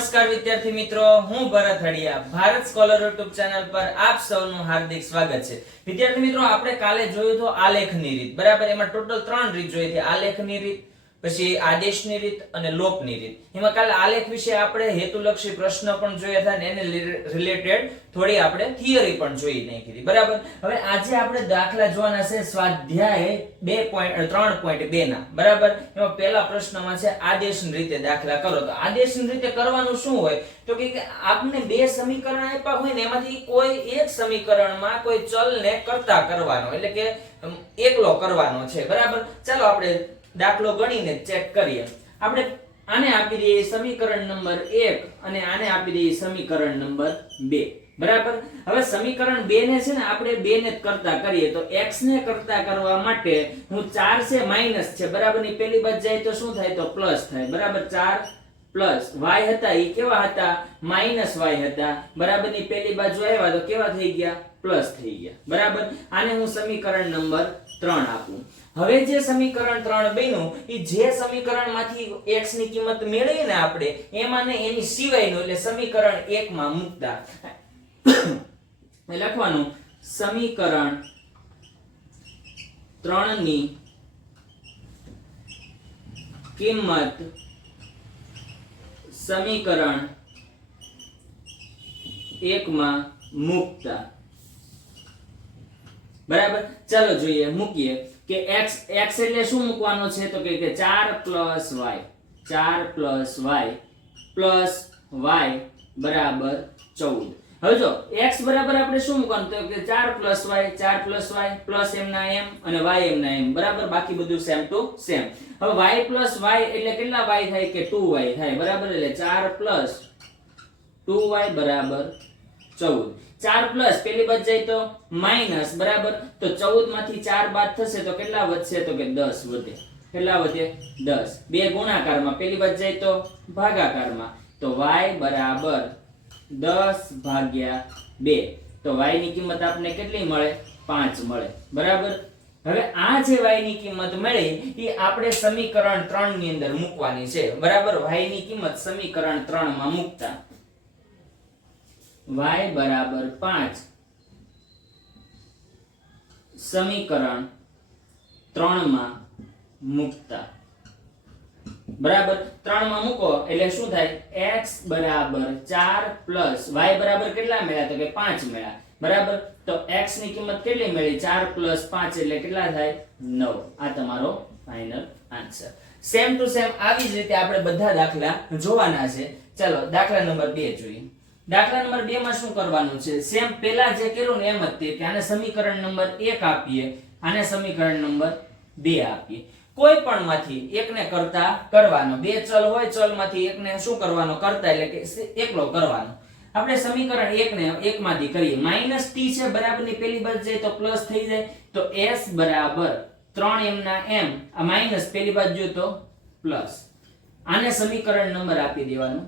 નમસ્કાર વિદ્યાર્થી મિત્રો, હું Bharat Hadiya, Bharat scholar YouTube channel પર આપ સૌનું હાર્દિક સ્વાગત છે. વિદ્યાર્થી મિત્રો, આપણે કાલે જોયું તો આલેખની રીત. બરાબર, એમાં ટોટલ ત્રણ રીત જોઈ હતી. આલેખની રીત પછી આદેશની રીત અને લોકની રીત. એમાં કાલે આલેખ વિશે આપણે હેતુલક્ષી પ્રશ્ન પણ જોયા હતા ને એને રિલેટેડ થોડી આપણે થિયરી પણ જોઈ નાખી. બરાબર? હવે આજે આપણે દાખલા જોવાના છે સ્વાધ્યાય બે પોઈન્ટ ત્રણ પોઈન્ટ બે ના. બરાબર? એમાં પહેલા પ્રશ્નમાં છે આદેશની રીતે દાખલા કરો. તો આદેશની રીતે કરવાનું શું હોય? તો કે આપને બે સમીકરણ આપ્યા હોય ને એમાંથી કોઈ એક સમીકરણમાં કોઈ ચલને કરતા કરવાનો. એટલે કે એકલો કરવાનો છે. બરાબર? ચાલો આપણે દાખલો ગણીને ચેક કરીએ. આપણે આને આપી દઈએ સમીકરણ નંબર 1 અને આને આપી દઈએ સમીકરણ નંબર 2 બરાબર? હવે સમીકરણ 2 ને છે ને આપણે 2 ને કરતા કરીએ. તો x ને કરતા કરવા માટે હું 4 છે માઇનસ છે. બરાબર? ની પેલી બાજુ જાય તો શું થાય? તો પ્લસ થાય. બરાબર? 4 પ્લસ y હતા. એ કેવા હતા? માઇનસ y હતા. બરાબર? ની પેલી બાજુ આવ્યા તો કેવા થઈ ગયા? પ્લસ થઈ ગયા. બરાબર? આને હું સમીકરણ નંબર 3 આપું. હવે જે સમીકરણ 3 બન્યું એ જે સમીકરણમાંથી x ની કિંમત મેળવીને આપણે, એમાં એની સિવાયનું એટલે સમીકરણ 1 માં મૂકતા લખવાનું, સમીકરણ 3 ની કિંમત સમીકરણ એકમાં મૂકતા. બરાબર? ચાલો જોઈએ, મૂકીએ કે x x એટલે શું મૂકવાનો છે? તો કે કે 4 y 4 y પ્લસ y બરાબર 14 હવે જો, x બરાબર આપણે શું મૂકવાનું? તો કે 4 y 4 y પ્લસ એમ ના એમ અને y એમના એમ બરાબર? બાકી બધું સેમ ટુ સેમ હવે y પ્લસ y એટલે કેટલા y થાય? કે 2y થાય. બરાબર? એટલે 4 પ્લસ 2y બરાબર 14 4 પ્લસ પેલી બાજુ જાય તો માઇનસ બરાબર? તો ચૌદમાંથી ચાર બાદ થશે તો કેટલા વધશે? તો કે દસ વધે. કેટલા વધે? દસ. બે ગુણાકારમાં, પેલી બાજુ જાય તો ભાગાકારમાં. તો વાય બરાબર દસ ભાગ્યા બે. તો વાયની કિંમત આપણને કેટલી મળે? પાંચ મળે. બરાબર? હવે આ જે y ની કિંમત મળી, એ આપણે સમીકરણ 3 ની અંદર મૂકવાની છે. બરાબર? y ની કિંમત સમીકરણ 3 માં મૂકતા. Y બરાબર પાંચ. સમીકરણ 3 માં મૂકતા. બરાબર 3 માં મૂકો, એટલે શું થાય? x બરાબર ચાર પ્લસ વાય બરાબર કેટલા મળ્યા? તો કે પાંચ મળ્યા. બરાબર? તો x ની કિંમત કેટલી મળી? ચાર પ્લસ પાંચ એટલે કેટલા થાય? નવ. આ તમારો final answer same to same આવી જ રીતે આપણે બધા દાખલા જોવાના છે. ચાલો, દાખલા નંબર બે જોઈએ. દાખલા નંબર 2 માં શું કરવાનું છે? સેમ પહેલા જે કર્યું ને એમ જ તે કે આને સમીકરણ નંબર 1 આપીએ, આને સમીકરણ નંબર 2 આપીએ. કોઈ પણ માંથી એકને કરતા કરવાનો. બે ચલ હોય ચલમાંથી એકને શું કરવાનો? કરતા એટલે કે એકલો કરવાનો. આપણે સમીકરણ 1 ને 1 માંથી કરીએ t છે બરાબરની પેલી બાજુ જાય તો પ્લસ થઈ જાય. તો s બરાબર 3m ના m આ માઇનસ પહેલી બાજુ તો પ્લસ. આને સમીકરણ નંબર આપી દેવાનો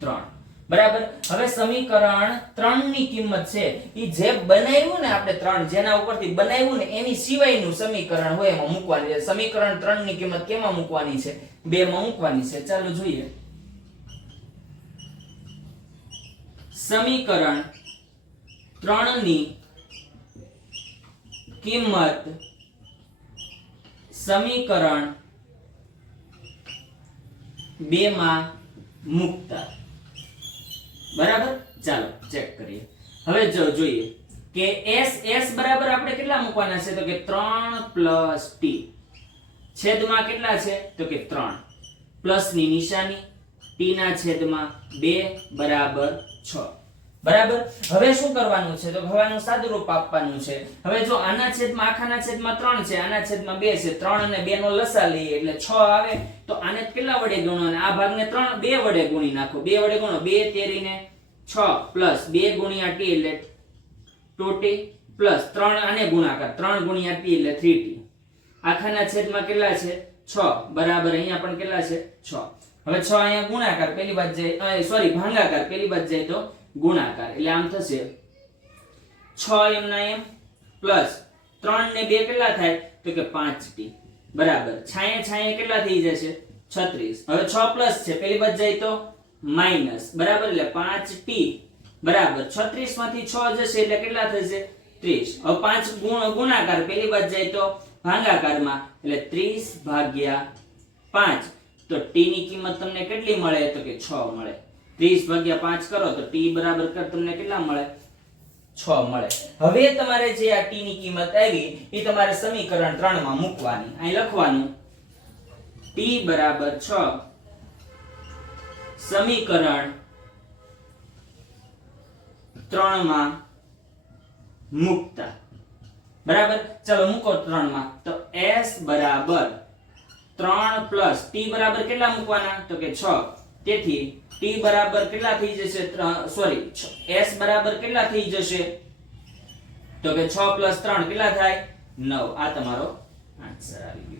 3 બરાબર? હવે સમીકરણ 3 ની કિંમત છે. ઈ જે બનાવ્યું ને આપણે 3 જેના ઉપરથી બનાવ્યું ને એની સિવાયનું સમીકરણ હોય એમાં મૂકવાની છે. સમીકરણ 3 ની કિંમત કેમાં મૂકવાની છે? બે માં મૂકવાની છે. ચાલો જોઈએ. સમીકરણ 3 ની કિંમત સમીકરણ 2 માં મૂકતા. બરાબર? ચાલો ચેક કરીએ. હવે જો જોઈએ કે s s બરાબર આપણે કેટલા મૂકવાના છે? તો કે 3 t. છેદમાં કેટલા છે? તો કે 3 પ્લસની નિશાની t ના છેદમાં 2 બરાબર 6 બરાબર? હવે શું કરવાનું છે? તો હવાનું સાદુરૂપ આપવાનું છે. હવે જો આના છેદમાં, આખાના છેદમાં ત્રણ છે, આના છેદમાં બે છે. ત્રણ અને બે નો લસા લઈએ એટલે છ આવે, તો આને કેટલા વડે ગુણો? અને આ ભાગને 3 2 વડે ગુણી નાખો. બે વડે ગુણો. 2 તેરીને છ પ્લસ બે ગુણ્યા ટી એટલે ટોટી પ્લસ ત્રણ આને ગુણાકાર. ત્રણ ગુણ્યા ટી એટલે થ્રી ટી. આખાના છેદમાં કેટલા છે? છ. બરાબર, અહીંયા પણ કેટલા છે? છ. હવે છ અહીંયા ગુણાકાર. પેલી બાજુ જાય સોરી ભાંગાકાર. પેલી બાજુ જાય તો ગુણાકાર. એટલે આમ થશે 6 એમ ના એમ પ્લસ 3 ને 2 કેટલા થાય? તો કે 5t બરાબર. છાંયે છાંયે કેટલા થઈ જશે? 36 હવે 6 પ્લસ છે. પેલી બાજુ જાય તો માઇનસ બરાબર? એટલે પાંચ ટી. બરાબર. છત્રીસમાંથી છ જશે એટલે કેટલા થશે? ત્રીસ. હવે પાંચ ગુણ, ગુણાકાર. પેલી બાજુ જાય તો ભાગાકારમાં. એટલે ત્રીસ ભાગ્યા પાંચ. તો ટી ની કિંમત તમને કેટલી મળે? તો કે છ મળે. ત્રીસ ભાગ્યા પાંચ કરો તો ટી બરાબર તમને કેટલા મળે? છ મળે. હવે તમારે જે આ ટી ની કિંમત આવી, એ તમારે સમીકરણ ત્રણમાં મૂકવાની. અહીં લખવાનું. ટી બરાબર છ. સમીકરણ ત્રણમાં મૂકતા. બરાબર? ચલો મૂકો ત્રણમાં તો s બરાબર ત્રણ પ્લસ ટી બરાબર કેટલા મૂકવાના? તો કે છ. તેથી ટી બરાબર કેટલા થઈ જશે? સોરી s બરાબર કેટલા થઈ જશે? તો કે છ પ્લસ ત્રણ કેટલા થાય? નવ. આ તમારો આન્સર આવી ગયો.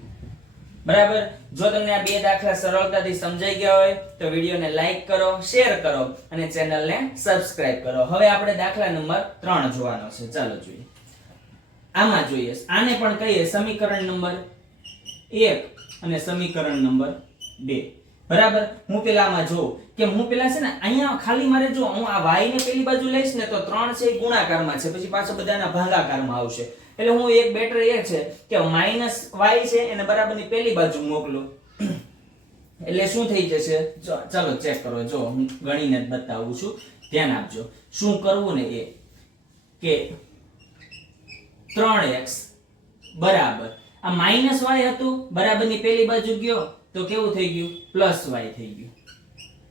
બરાબર? જો તમને આ બે દાખલા સરળતાથી સમજાઈ ગયા હોય, તો વિડીયોને લાઈક કરો શેર કરો અને ચેનલને સબસ્ક્રાઇબ કરો. હવે આપણે દાખલા નંબર ત્રણ જોવાનો છે. ચાલો જોઈએ. આમાં જોઈએ. આને પણ કહીએ સમીકરણ નંબર એક અને સમીકરણ નંબર બે. બરાબર? હું પેલામાં જોઉં કે હું પેલા છે ને અહીંયા ખાલી મારે જો હું આ y ને પેલી બાજુ લઈશ ને તો ત્રણ છે એ ગુણાકારમાં છે, પછી પાછો બધાના ભાગાકારમાં આવશે. એટલે હું એક બેટર એ છે કે માઇનસ y છે એને બરાબરની પેલી બાજુ મોકલું. એટલે શું થઈ જશે? ચાલો ચેક કરો. જો હું ગણીને બતાવું છું. ધ્યાન આપજો. શું કરવું ને એ? કે 3x બરાબર. આ માઇનસ y હતું, બરાબરની પેલી બાજુ ગયો. તો કેવું થઈ ગયું? પ્લસ વાય થઈ ગયું.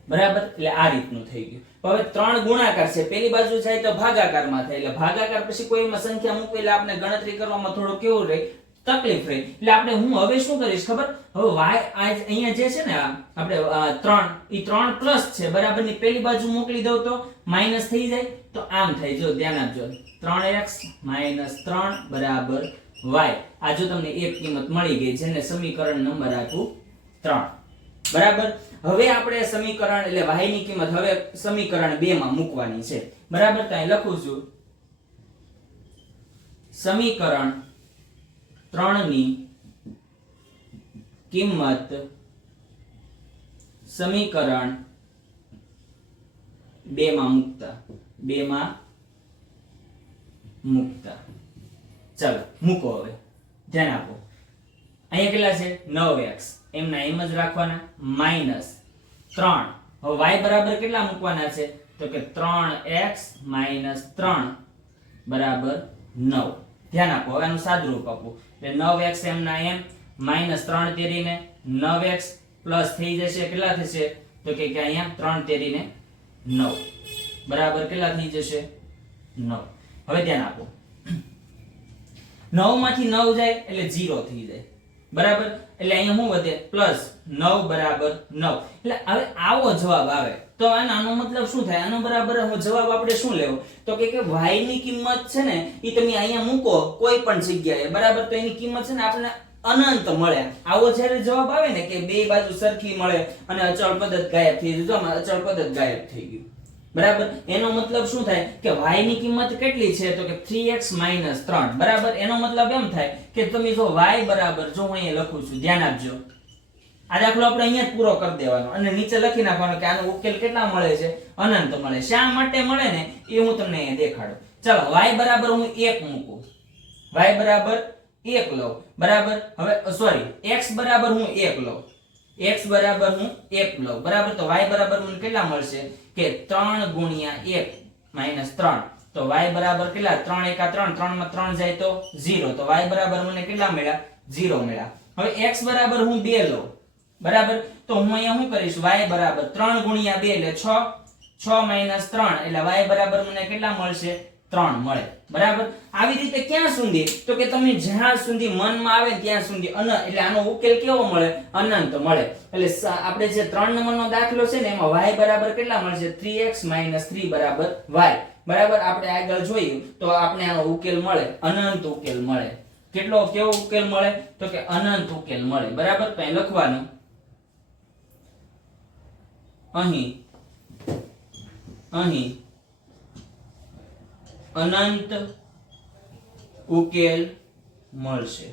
બરાબર? એટલે આ રીતનું થઈ ગયું. હવે ત્રણ ગુણાકાર છે. પેલી બાજુ જાય તો ભાગાકારમાં થાય. એટલે ભાગાકાર પછી કોઈ એમાં સંખ્યા મૂકવી એટલે આપણે ગણતરી કરવામાં થોડું કેવું રહે? તકલીફ રહી. એટલે આપણે હું હવે શું કરીશ ખબર? હવે વાય અહીંયા જે છે ને આપણે ત્રણ એ ત્રણ પ્લસ છે. બરાબરની પેલી બાજુ મોકલી દઉં તો માઇનસ થઈ જાય. તો આમ થાય. જો, ધ્યાન આપજો. ત્રણ એક્સ માઇનસ ત્રણ બરાબર વાય. આ જો તમને એક કિંમત મળી ગઈ, જેને સમીકરણ નંબર આપું ત્રણ. બરાબર? હવે આપણે સમીકરણ, એટલે y ની કિંમત હવે સમીકરણ બે માં મૂકવાની છે. બરાબર? તો લખું છું. સમીકરણ ત્રણની કિંમત સમીકરણ બે માં મૂકતા. બે માં મૂકતા. ચાલો, મૂકો હવે. ધ્યાન આપો. અહીંયા કેટલા છે? 9x એમના એમ જ રાખવાના. માઇનસ ત્રણ. હવે વાય બરાબર કેટલા મૂકવાના છે? તો કે ત્રણ એક્સ માઇનસ ત્રણ બરાબર નવ. ધ્યાન આપો, હવે આનું સાદરૂપ આપવું એટલે નવ એક્સ એમના એમ, માઇનસ ત્રણ તેરીને નવ એક્સ પ્લસ થઈ જશે કેટલા થશે? તો કે કે અહીંયા? ત્રણ તેરીને નવ. બરાબર કેટલા થઈ જશે? નવ. હવે ધ્યાન આપો. નવમાંથી નવ જાય એટલે જીરો થઈ જાય. બરાબર? એટલે અહીંયા શું વધે? પ્લસ નવ બરાબર નવ. એટલે હવે આવો જવાબ આવે. તો આનો મતલબ શું થાય? આનો બરાબર જવાબ આપણે શું લેવો? તો કે કે y ની કિંમત છે ને એ તમે અહીંયા મૂકો, કોઈ પણ જગ્યાએ. બરાબર? તો એની કિંમત છે ને આપણને અનંત મળે. આવો જ્યારે જવાબ આવે ને કે બે બાજુ સરખી મળે અને અચળ પદ્ધત ગાયબ થઈ ગયું. જો અચળ પદ્ધત ગાયબ થઈ ગયું. બરાબર? એનો મતલબ શું થાય? કે y ની કિંમત કેટલી છે? તો કે 3x 3 બરાબર? એનો મતલબ એમ થાય કે તમે જો y બરાબર, જો હું અહીંયા લખું છું, ધ્યાન આપજો. આ દાખલો આપણે અહીંયા જ પૂરો કરી દેવાનો. અને નીચે લખી નાખવાનો કે આનો ઉકેલ કેટલા મળે છે? અનંત મળે. શા માટે મળે ને? એ હું તમને અહીંયા દેખાડું. ચાલો, y બરાબર હું 1 મૂકું. y બરાબર 1 લઉં. બરાબર? હવે સોરી x બરાબર હું 1 લઉં. X બરાબર હું 1 લઉં. બરાબર? તો y બરાબર મને કેટલા મળશે? કે 3 ગુણ્યા 1 માઇનસ 3 તો y બરાબર કેટલા? 3 એકા 3 3 માં 3 જાય તો 0 તો y બરાબર મને કેટલા મળ્યા? 0 મળ્યા. હવે x બરાબર હું 2 લઉં. બરાબર? તો હું અહીંયા શું કરીશ? Y બરાબર. 3 ગુણ્યા 2 એટલે 6 6 માઇનસ 3 એટલે y બરાબર મને કેટલા મળશે? 3 મળે. બરાબર? આવી રીતે ક્યાં સુધી? તો કે તમે જ્યાં સુધી મનમાં આવે ત્યાં સુધી અન એટલે આનો ઉકેલ કેવો મળે? અનંત મળે. એટલે આપણે જે ત્રણ નંબરનો દાખલો છે ને, એમાં y બરાબર કેટલા મળશે? 3x 3 બરાબર y. બરાબર? આપણે આગળ જોયું, તો આપણે આનો ઉકેલ મળે. અનંત ઉકેલ મળે. કેટલો કેવો ઉકેલ મળે? તો કે અનંત ઉકેલ મળે. બરાબર? તો અહીં લખવાનું. અહીં. અહીં. અનંત ઉકેલ મળશે.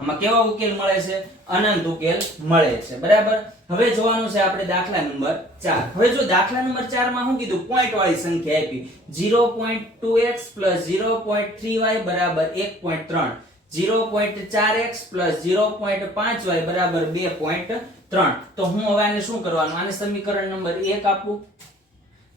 આમાં કેવા ઉકેલ મળે છે? અનંત ઉકેલ મળે છે. બરાબર? હવે જોવાનું છે આપણે દાખલા નંબર 4 હવે જો દાખલા નંબર 4 માં શું કીધું પોઈન્ટ વાળી સંખ્યા આપી. 0.2x 0.3y બરાબર 1.3 0.4x 0.5y બરાબર 2.3 તો હું હવે આને શું કરવાનું? આને સમીકરણ નંબર 1 આપું?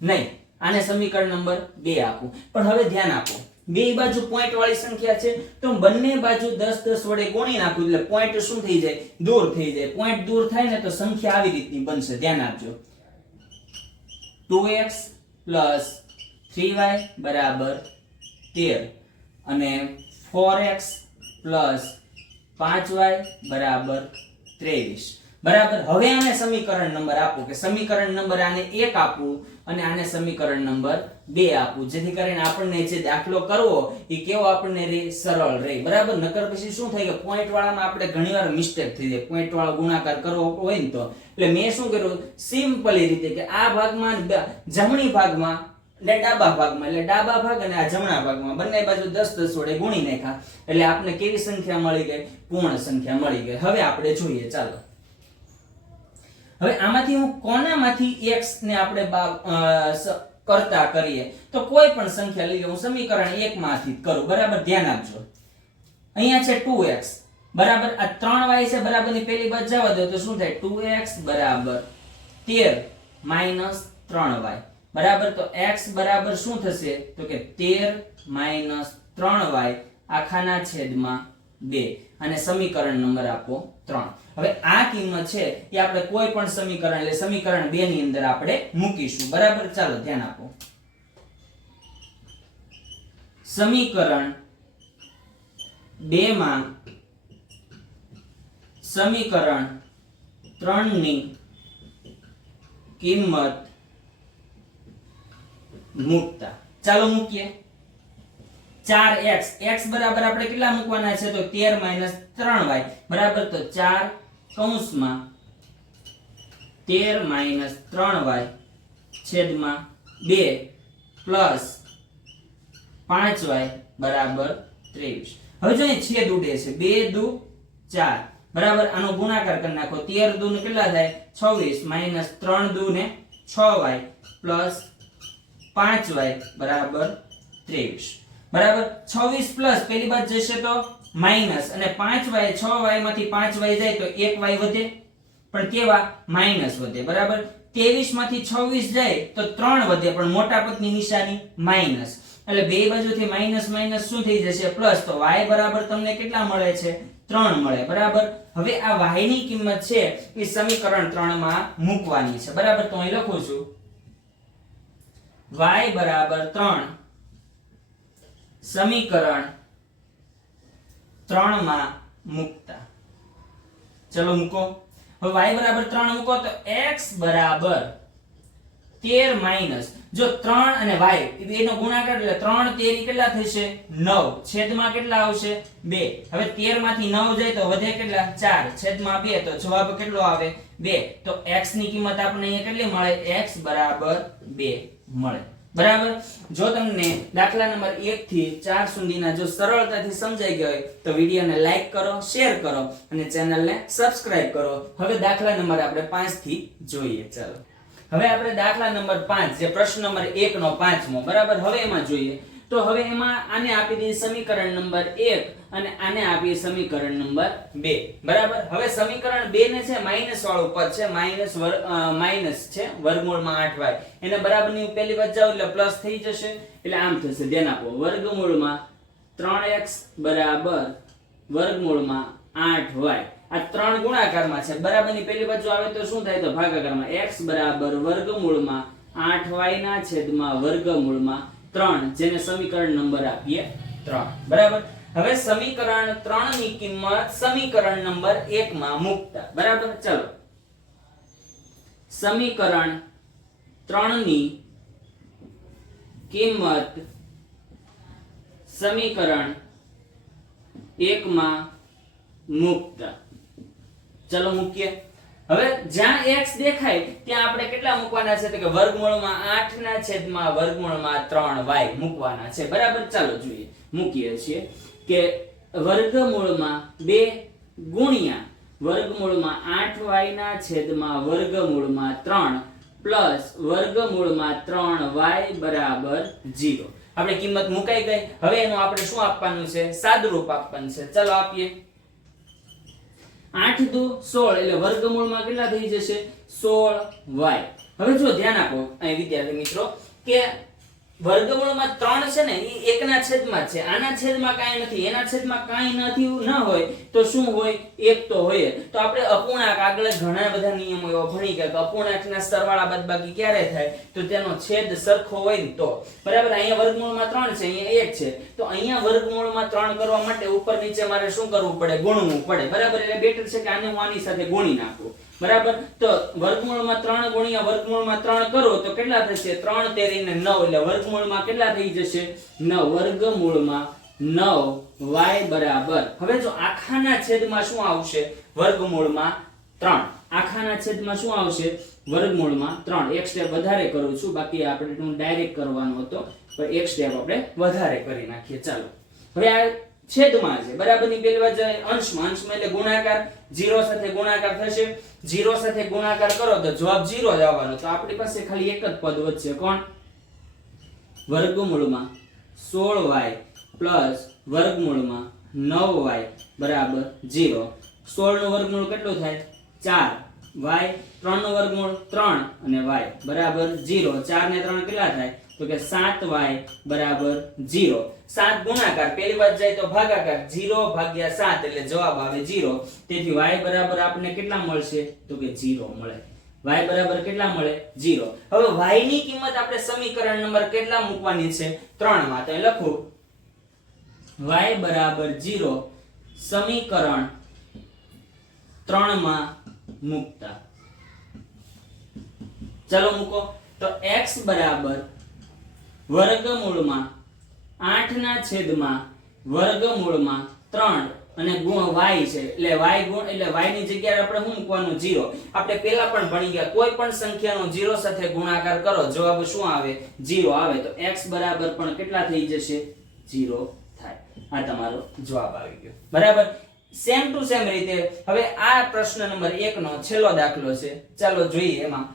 નહીં. આને સમીકરણ નંબર 2 આપું. પણ હવે ધ્યાન આપો. બે બાજુ પોઈન્ટ વાળી સંખ્યા છે, તો બંને બાજુ 10 10 વડે ગુણી નાખું એટલે પોઈન્ટ શું થઈ જાય? દૂર થઈ જાય. પોઈન્ટ દૂર થાય ને તો સંખ્યા આવી રીતની બનશે. ધ્યાન આપજો. 2x 3y બરાબર 13 અને 4x 5y બરાબર 23 બરાબર? હવે આને સમીકરણ નંબર આપું કે સમીકરણ નંબર આને 1 આપવું અને આને સમીકરણ નંબર 2 આપવું જેથી કરીને આપણને જે દાખલો કરવો એ કેવો આપણને રે, સરળ રહે બરાબર? નકર પછી શું થાય કે પોઈન્ટ વાળામાં આપણે ઘણીવાર મિસ્ટેક થઈ જાય. પોઈન્ટ વાળો ગુણાકાર કરવો હોય ને તો. એટલે મેં શું કર્યું? સિમ્પલી રીતે કે આ ભાગમાં જમણી ભાગમાં એટલે ડાબા ભાગમાં. એટલે ડાબા ભાગ અને આ જમણા ભાગમાં. બંને બાજુ દસ દસ વડે ગુણી નાખ્યા. એટલે આપણે કેવી સંખ્યા મળી ગઈ? પૂર્ણ સંખ્યા મળી ગઈ. હવે આપણે જોઈએ. ચાલો. હવે આમાંથી હું કોનામાંથી x ને આપણે કરતા કરીએ? તો કોઈ પણ સંખ્યા લઈએ, હું સમીકરણ 1 માંથી કરું. બરાબર? ધ્યાન આપજો. અહીંયા છે 2x બરાબર? આ 3y છે બરાબરની પેલી બાજુ જવા દો, તો શું થાય? 2x બરાબર 13 માઇનસ 3y બરાબર? તો x બરાબર શું થશે? તો કે 13 માઇનસ 3y આખાના છેદમાં 2 અને સમીકરણ નંબર આપો 3 હવે આ કિંમત છે એ આપણે કોઈ પણ સમીકરણ, એટલે સમીકરણ બે ની અંદર આપણે મૂકીશું. બરાબર? ચાલો, ધ્યાન આપો. સમીકરણ બે માં સમીકરણ ત્રણની કિંમત મૂકતા. ચાલો મૂકીએ. 4x x. બરાબર આપણે કેટલા મૂકવાના છે? તો 13 3y બરાબર? તો ચાર કૌંસમાં 13 3y છેદમાં બે પ્લસ પાંચ વાય બરાબર 23 હવે જો છેદ ઉડે છે. બે દુ ચાર. બરાબર? આનો ગુણાકાર કરી નાખો. તેર દુ ને કેટલા થાય? છવ્વીસ. માઇનસ ત્રણ દુ ને 6y પ્લસ પાંચ વાય બરાબર 23 બરાબર? 26 પ્લસ, પેલી બાદ જશે તો માઇનસ અને 5y 6y માંથી 5y જાય તો 1y વધે. પણ કેવા? માઇનસ વધે. બરાબર? 23 માંથી 26 જાય તો 3 વધે, પણ મોટા પદની નિશાની માઇનસ એટલે બે બાજુથી માઇનસ માઇનસ શું થઈ જશે? પ્લસ. તો y બરાબર તમને કેટલા મળે છે? 3 મળે. બરાબર? હવે આ y ની કિંમત છે એ સમીકરણ 3 માં મૂકવાની છે. બરાબર? તો અહીં લખું છું. y બરાબર 3 સમીકરણ 3 માં મૂકતા. ચલો મૂકો. હવે y બરાબર ત્રણ મૂકો તો x બરાબર તેર માઇનસ જો ત્રણ અને y એ બેનો ગુણાકાર એટલે 3 13 કેટલા થશે? નવ. છેદમાં કેટલા આવશે? બે. હવે તેરમાંથી નવ જાય તો વધે કેટલા? ચાર. છેદમાં બે તો જવાબ કેટલો આવે? બે. તો x ની કિંમત આપણને અહીંયા કેટલી મળે? x બરાબર બે મળે. બરાબર? જો તમને દાખલા નંબર 1 થી 4 સુધીના જો સરળતાથી સમજાઈ ગયા હોય, તો વિડિયોને લાઈક કરો, શેર કરો અને ચેનલને સબસ્ક્રાઇબ કરો. હવે દાખલા નંબર આપણે 5 થી જોઈએ. ચાલો. હવે આપણે દાખલા નંબર 5 જે પ્રશ્ન નંબર 1 નો પાંચમો, બરાબર? હવે એમાં જોઈએ. તો હવે એમાં આને આપી દીધી સમીકરણ નંબર 1 અને આને આપીએ સમીકરણ નંબર 2 બરાબર? હવે સમીકરણ 2 ને છે માઇનસ વાળું પદ છે માઇનસ માઇનસ છે, વર્ગમૂળમાં 8y એને બરાબરની પહેલી બાજુ જાવ એટલે પ્લસ થઈ જશે. એટલે આમ થશે. ધ્યાન આપો. વર્ગમૂળમાં 3x બરાબર વર્ગમૂળમાં 8y આ ત્રણ ગુણાકારમાં છે. બરાબરની પેલી બાજુ આવે તો શું થાય? તો ભાગાકારમાં. x બરાબર વર્ગમૂળમાં 8y ના છેદમાં વર્ગમૂળમાં 3 જેને સમીકરણ નંબર આપીએ 3 બરાબર? હવે સમીકરણ 3 ની કિંમત સમીકરણ નંબર 1 માં મૂકતા. બરાબર? ચલો. સમીકરણ 3 ની કિંમત સમીકરણ 1 માં મૂકતા. ચલો મૂકીએ. હવે જ્યાં x દેખાય, ત્યાં આપણે કેટલા મૂકવાના છે? કે વર્ગમૂળમાં 8 ના છેદમાં વર્ગમૂળમાં 3y મૂકવાના છે. બરાબર? ચાલો જોઈએ. મૂકીએ છીએ. કે વર્ગમૂળમાં બે ગુણ્યા, વર્ગમૂળમાં આઠ વાય ના છેદમાં વર્ગમૂળમાં ત્રણ પ્લસ વર્ગમૂળમાં ત્રણ વાય બરાબર જીરો. આપણે કિંમત મુકાઈ ગઈ. હવે એનું આપણે શું આપવાનું છે? સાદુરૂપ આપવાનું છે. ચલો આપીએ. આઠ દુ સોળ એટલે વર્ગમૂળમાં કેટલા થઈ જશે? સોળ વાય. હવે જો ધ્યાન આપો, અહીં વિદ્યાર્થી મિત્રો, કે વર્ગમૂળમાં ત્રણ છે ને એ એકના છેદમાં છે. આના છેદમાં કાંઈ નથી. એના છેદમાં કાંઈ નથી ન હોય તો શું હોય? એક તો હોય તો આપણે અપૂર્ણાંક આગળ ઘણા બધા નિયમો એવા ભણી ગયા કે અપૂર્ણાંકના સરવાળા બાદબાકી ક્યારે થાય? તો તેનો છેદ સરખો હોય તો. બરાબર? અહીંયા વર્ગમૂળમાં ત્રણ છે, અહીંયા એક છે. તો અહીંયા વર્ગમૂળમાં ત્રણ કરવા માટે ઉપર નીચે મારે શું કરવું પડે? ગુણવું પડે. બરાબર? એટલે બેટર છે કે આને હું આની સાથે ગુણી નાખું? બરાબર? તો વર્ગમૂળમાં ત્રણ ગુણ્યા વર્ગમૂળમાં ત્રણ કરો, તો કેટલા થશે? ત્રણ તેરીને નવ, એટલે વર્ગમૂળમાં કેટલા થઈ જશે? નવ વર્ગમૂળમાં નવ વાય બરાબર. હવે જો આખાના છેદમાં શું આવશે? વર્ગમૂળમાં ત્રણ. આખાના છેદમાં શું આવશે? વર્ગમૂળમાં ત્રણ. એક સ્ટેપ વધારે કરું છું, બાકી આપણે ડાયરેક્ટ કરવાનો હતો. પણ એક સ્ટેપ આપણે વધારે કરી નાખીએ. ચાલો. હવે આ છેદમાં છે. બરાબરની પહેલી જાય અંશમાં અંશમાં એટલે ગુણાકાર 0 સાથે ગુણાકાર થશે. 0 સાથે ગુણાકાર કરો તો જવાબ 0 જ આવવાનો. તો આપણી પાસે ખાલી એક જ પદ વધશે. કોણ? વર્ગમૂળમાં 16y પ્લસ વર્ગમૂળમાં 9y બરાબર 0 16 નું વર્ગમૂળ કેટલું થાય? 4 y 3 નું વર્ગમૂળ 3 અને y બરાબર 0 4 ને 3 કેટલા થાય? તો કે 7y બરાબર 0 7 ગુણાકાર, પહેલી વાત જાય તો ભાગાકાર 0 ભાગ્યા 7 એટલે જવાબ આવે 0 તેથી y બરાબર આપણને કેટલા મળશે? તો કે 0 મળે. y બરાબર કેટલા મળે? 0 હવે y ની કિંમત આપણે સમીકરણ નંબર કેટલા મૂકવાની છે? 3 માં. તો લખું. y બરાબર 0 સમીકરણ 3 માં મૂકતા. ચલો મૂકો. તો x બરાબર વર્ગમૂળમાં 8 ના છેદમાં વર્ગમૂળમાં ત્રણ અને ગુણ y છે. એટલે y ગુણ, એટલે y ની જગ્યાએ આપણે શું મૂકવાનું? 0 આપણે પહેલા પણ ભણી ગયા. કોઈ પણ સંખ્યાનો 0 સાથે ગુણાકાર કરો. જવાબ શું આવે? 0 આવે. તો x બરાબર પણ કેટલા થઈ જશે? 0 થાય. આ તમારો જવાબ આવી ગયો. બરાબર? સેમ ટુ સેમ રીતે. હવે આ પ્રશ્ન નંબર 1 નો છેલ્લો દાખલો છે. ચાલો જોઈએ એમાં.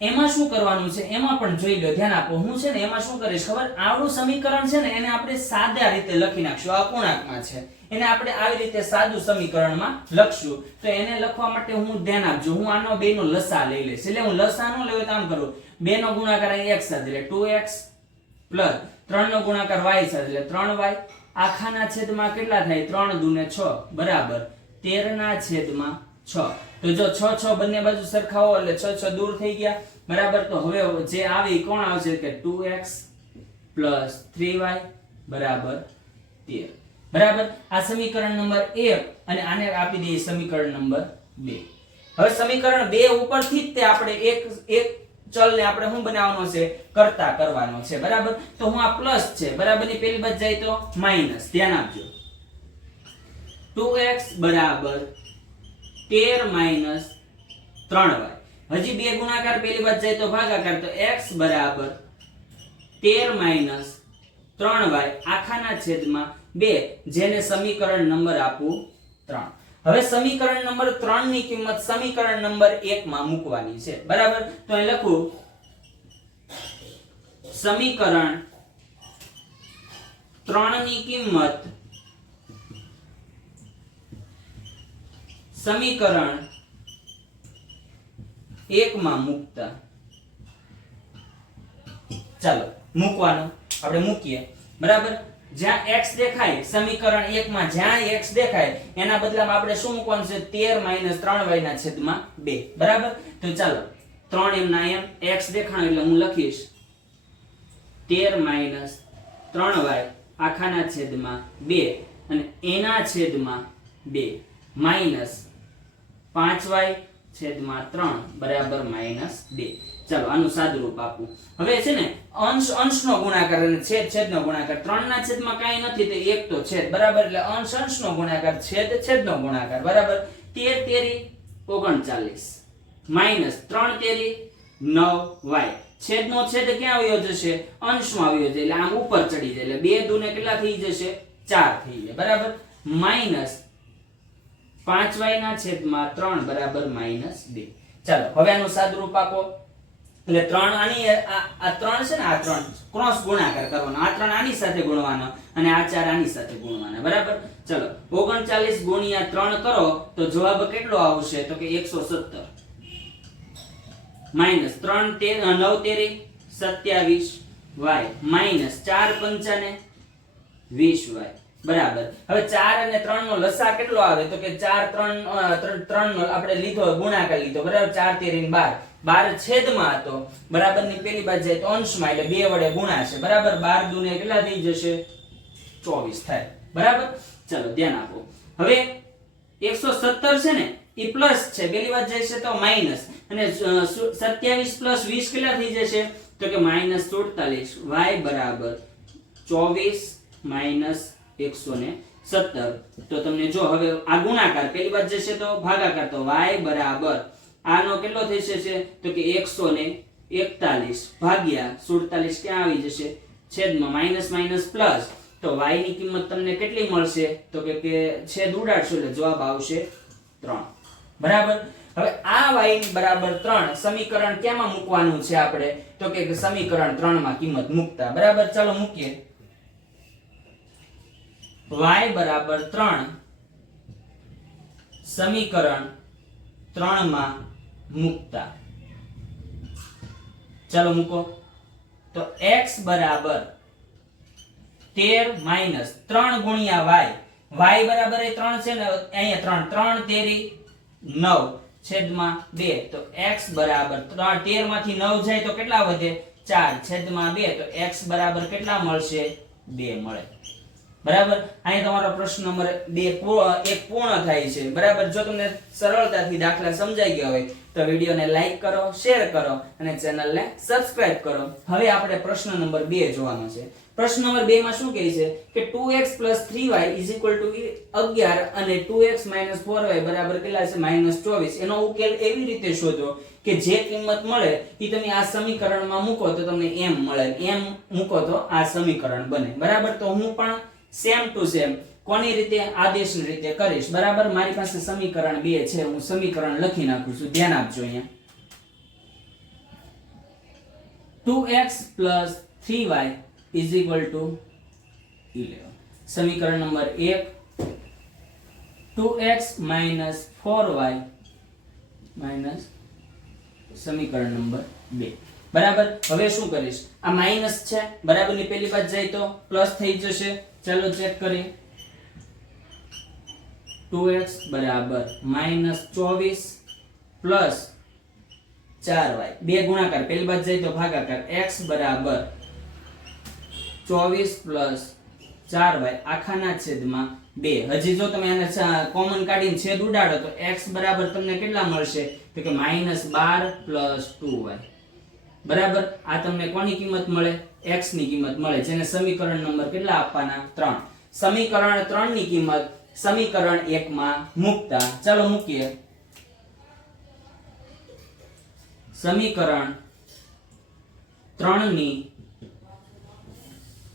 એમાં શું કરવાનું છે? એમાં પણ જોઈ લો, ધ્યાન આપો. હું છે ને એમાં શું કરીશ ખબર? આવડું સમીકરણ છે ને એને આપણે સાદા રીતે લખી નાખશું. અપૂર્ણાંકમાં છે. એને આપણે આવી રીતે સાદું સમીકરણમાં લખશું. તો એને લખવા માટે હું ધ્યાન આપજો. હું આનો બે નો લસા લઈ લઈશ. એટલે હું લસા નો લેવો આમ કરું. બે નો ગુણાકાર એક સાથે એટલે 2x પ્લસ ત્રણ નો ગુણાકાર y સાથે એટલે ત્રણ વાય. આખાના છેદમાં કેટલા થાય? ત્રણ દુને છ. બરાબર. તેર ના છેદમાં છ. તો જો છ છ બંને બાજુ સરખાવો એટલે છ છ દૂર થઈ ગયા. બરાબર? તો હવે જે આવે કોણ આવશે? કે 2x 3y બરાબર 13 બરાબર? આ સમીકરણ નંબર 1 અને આને આપી દઈએ સમીકરણ નંબર 2 હવે સમીકરણ 2 ઉપરથી જ તે આપણે એક એક ચલને આપણે શું બનાવવાનો છે? કરતા કરવાનો છે. બરાબર? તો હું આ પ્લસ છે. બરાબર? ની પેલી બાજુ જાય તો માઇનસ. ધ્યાન આપજો. 2x બરાબર 13 માઇનસ 3y હજી બે ગુણાકાર પેલી બાજુ જાય તો ભાગાકાર, તો એક્સ બરાબર તેર માઇનસ ત્રણ વાય આખાના છેદમાં બે, જેને સમીકરણ નંબર આપું ત્રણ. હવે સમીકરણ નંબર ત્રણની કિંમત સમીકરણ નંબર એક માં મૂકવાની છે. બરાબર? તો અહીં લખું, સમીકરણ ત્રણની કિંમત સમીકરણ 1 માં મૂકતા. ચાલો, મૂકવાનું. આપણે મૂકીએ. બરાબર? જ્યાં x દેખાય, સમીકરણ 1 માં જ્યાં x દેખાય, એના બદલામાં આપણે શું મૂકવાનું છે? 13 3y ના છેદમાં 2 બરાબર? તો ચાલો 3 એમ ના એમ x દેખાણો, એટલે હું લખીશ. 13 3y આખાના છેદમાં 2 અને એના છેદમાં 2 માઇનસ 5y છેદમાં ત્રણ બરાબર માઇનસ બે. ચાલો, આનું સાદુરૂપ આપું. હવે છે ને, અંશ, અંશનો ગુણાકાર અને છેદ, છેદનો ગુણાકાર 3 ના છેદમાં કાંઈ નથી, તે એક તો છેદ. બરાબર? એટલે અંશ, અંશનો ગુણાકાર, છેદ, છેદનો ગુણાકાર. બરાબર? તેર તેરી, ઓગણચાલીસ. માઇનસ ત્રણ તેરી 9y છેદનો છેદ ક્યાં આવ્યો જશે? અંશમાં આવ્યો છે. એટલે આમ ઉપર ચડી જાય. એટલે બે દુને કેટલા થઈ જશે? ચાર થઈ જાય. બરાબર? માઇનસ પાંચ વાયના છેદમાં ત્રણ બરાબર માઇનસ બે. ચાલો, હવે આનું સાદુરૂપ આપો. એટલે ત્રણ આની, આ ત્રણ છે ને, આ ત્રણ ક્રોસ ગુણાકાર કરવાનો. આ ત્રણ આની સાથે ગુણવાનો અને આ ચાર આની સાથે ગુણવાના. બરાબર? ચલો, ઓગણચાલીસ ગુણ્યા ત્રણ કરો, તો જવાબ કેટલો આવશે? તો કે એકસો સત્તર. માઇનસ ત્રણ તેર નવ તેરી, સત્યાવીસ વાય. માઇનસ ચાર પંચાને વીસ વાય. બરાબર. હવે ચાર અને ત્રણ નો લસા કેટલો આવે? તો કે ચાર ત્રણ ત્રણ નો આપણે લીધો, ગુણાકાર લીધો, બરાબર? ચાર, તેરી બાર. બાર છેદમાં હતો. બરાબરની પેલી બાજુ જાય તો અંશમાં, એટલે બે વડે ગુણાશે બરાબર? બાર દુને કેટલા થઈ જશે? ચોવીસ થાય. બરાબર? ચલો, ધ્યાન આપો. હવે એકસો સત્તર છે ને, એ પ્લસ છે. પેલી વાત જશે તો માઇનસ. અને સત્યાવીસ પ્લસ વીસ કેટલા થઈ જશે? તો કે માઇનસ સુડતાલીસ વાય બરાબર ચોવીસ માઇનસ સત્તર. તો તમને જો હવે આ ગુણાકાર પેલી વાત જશે તો ભાગાકાર, તો વાય બરાબર આનો કેટલો થઈ જશે? તો કે એકસો ને એકતાલીસ ભાગ્યા સુડતાલીસ ક્યાં આવી જશે? છેદમાં માઇનસ માઇનસ પ્લસ. તો વાયની કિંમત તમને કેટલી મળશે? તો કે છેદ ઉડાડશો એટલે જવાબ આવશે ત્રણ. બરાબર? હવે આ વાય બરાબર ત્રણ સમીકરણ કેમાં મૂકવાનું છે આપણે? તો કે સમીકરણ ત્રણમાં કિંમત મૂકતા. બરાબર? ચાલો મૂકીએ. Y બરાબર ત્રણ સમીકરણ ત્રણમાં મૂકતા. ચાલો મૂકો. તો x બરાબર તેર માઇનસ ત્રણ ગુણ્યા વાય વાય બરાબર એ ત્રણ છે ને અહીંયા ત્રણ ત્રણ તેરી નવ છેદમાં બે. તો x બરાબર ત્રણ તેરમાંથી નવ જાય તો કેટલા વધે? ચાર છેદમાં બે. તો x બરાબર કેટલા મળશે? બે મળે. બરાબર? અહીં તમારો પ્રશ્ન નંબર બે એક પૂર્ણ થાય છે. બરાબર? જો તમને સરળતાથી દાખલા સમજાઈ ગયા હોય, તો વિડીયોને લાઈક કરો, શેર કરો અને ચેનલને સબસ્ક્રાઇબ કરો. હવે આપણે પ્રશ્ન નંબર બે જોવાનો છે. પ્રશ્ન નંબર બે માં શું કહે છે કે 2x 3y 11 અને 2x 4y બરાબર કેટલા છે? -24 એનો ઉકેલ એવી રીતે શોધો કે જે કિંમત મળે એ તમે આ સમીકરણમાં મૂકો તો તમને m મળે. m મૂકો તો આ સમીકરણ બને. બરાબર? તો હું પણ સેમ ટુ સેમ કોની રીતે? આદેશની રીતે કરીશ. બરાબર? મારી પાસે સમીકરણ બે છે. હું સમીકરણ લખી નાખું છું. ધ્યાન આપજો અહીંયા. Two x plus three y is equal to eleven. સમીકરણ નંબર 1 2x 4y માઇનસ સમીકરણ નંબર બે. બરાબર? હવે શું કરીશ? આ માઇનસ છે. બરાબરની પેલી બાજુ જાય તો પ્લસ થઈ જશે. ચાલો ચેક કરીએ. 2x બરાબર માઇનસ ચોવીસ પ્લસ ચાર વાય. બે ગુણાકાર પેલી બાજુ જાય તો ભાગાકાર. x બરાબર ચોવીસ પ્લસ ચાર વાય. આખાના છેદમાં બે. હજી જો તમે એને કોમન કાઢીને છેદ ઉડાડો તો એક્સ બરાબર તમને કેટલા મળશે? તો કે માઇનસ બાર પ્લસ ટુ વાય. બરાબર? આ તમને કોની કિંમત મળે? X ની કિંમત મળે જેને સમીકરણ નંબર કેટલા આપવાના? ત્રણ. સમીકરણ ત્રણની કિંમત સમીકરણ 1 માં મૂકતા. ચાલો મૂકીએ. સમીકરણ 3 ની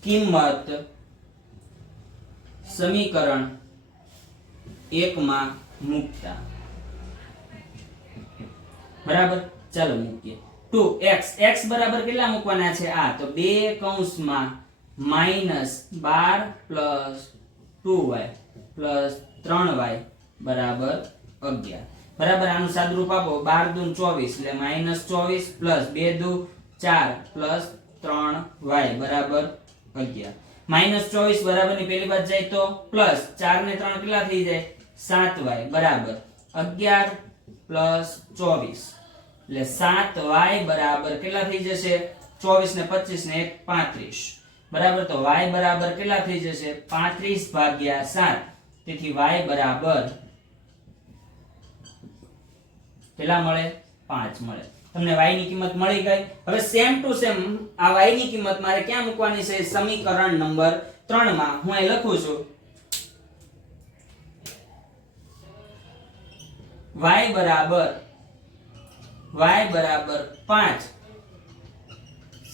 કિંમત સમીકરણ એકમાં મૂકતા. બરાબર? ચાલો મૂકીએ. 2x x બરાબર કેટલા મૂકવાના છે? આ તો બે કૌંસમાં માઇનસ બાર પ્લસ ટુ વાય પ્લસ ત્રણ વાય બરાબર અગિયાર. બરાબર આનું સાદુરૂપ આપો. બાર દુ ચોવીસ એટલે માઇનસ ચોવીસ પ્લસ બે દુ ચાર પ્લસ ત્રણ વાય બરાબર અગિયાર. માઇનસ ચોવીસ બરાબરની પેલી બાજુ જાય તો પ્લસ ચાર ને ત્રણ કેટલા થઈ જાય? સાત વાય બરાબર અગિયાર પ્લસ ચોવીસ. એટલે સાત વાય બરાબર કેટલા થઈ જશે? ચોવીસ ને પચીસ ને એક પાંત્રીસ. બરાબર? તો વાય બરાબર કેટલા થઈ જશે? પાંત્રીસ ભાગ્યા સાત. તેથી વાય બરાબર કેટલા મળે? પાંચ મળે. તમને y ની કિંમત મળી ગઈ. હવે સેમ ટુ સેમ આ y ની કિંમત મારે ક્યાં મૂકવાની છે? સમીકરણ નંબર 3 માં. હું અહીં લખું છું. y બરાબર y બરાબર પાંચ.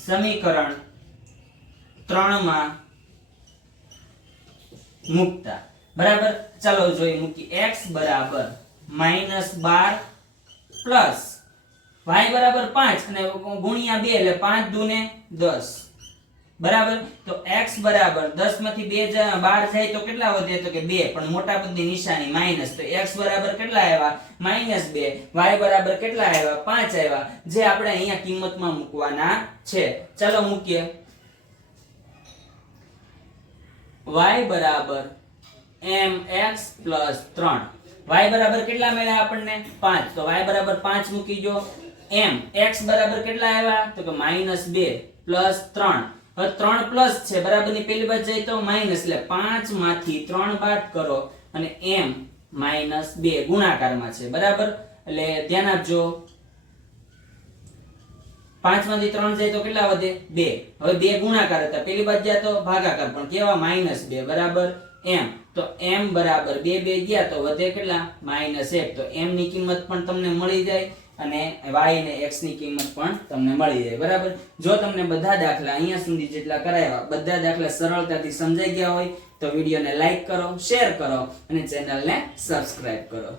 સમીકરણ ત્રણમાં મૂકતા. બરાબર? ચાલો જોઈ મૂકી x બરાબર માઇનસ બાર પ્લસ વાય બરાબર પાંચ. અને ગુણ્યા બે એટલે પાંચ દુને દસ. બરાબર? તો x બરાબર 10 માંથી 2 12 જાય તો કેટલા વધે? તો કે 2 પણ મોટા પદની નિશાની માઇનસ તો x બરાબર કેટલા આવ્યા? માઇનસ 2 y બરાબર કેટલા આવ્યા? 5 આવ્યા. જે આપણે અહીંયા કિંમતમાં મૂકવાના છે. ચાલો મૂકીએ. y બરાબર mx 3 y બરાબર કેટલા મળ્યા આપણને? 5 તો y બરાબર 5 મૂકી જો m. x બરાબર કેટલા આવ્યા? તો કે -2 3 3 પ્લસ છે, બરાબર? ની પેલી બાજુ જાય તો માઇનસ, એટલે પાંચમાંથી ત્રણ બાદ કરો અને એમ માઇનસ બે ગુણાકારમાં છે, બરાબર? એટલે ધ્યાન આપજો. પાંચમાંથી ત્રણ જાય તો કેટલા વધે? બે. હવે બે ગુણાકાર હતા. પેલી બાજુ ગયા તો ભાગાકાર, પણ કેવા? માઇનસ બે, બરાબર? એમ. તો એમ બરાબર બે બે ગયા તો વધે કેટલા? માઇનસ એક. તો એમ ની કિંમત પણ તમને મળી જાય. અને y ને x ની કિંમત પણ તમને મળી જાય, બરાબર? જો તમને બધા દાખલા અહીંયા સુધી જેટલા કરાવ્યા બધા દાખલા સરળતાથી સમજાઈ ગયા હોય, તો વિડીયોને લાઈક કરો, શેર કરો અને ચેનલને સબસ્ક્રાઇબ કરો.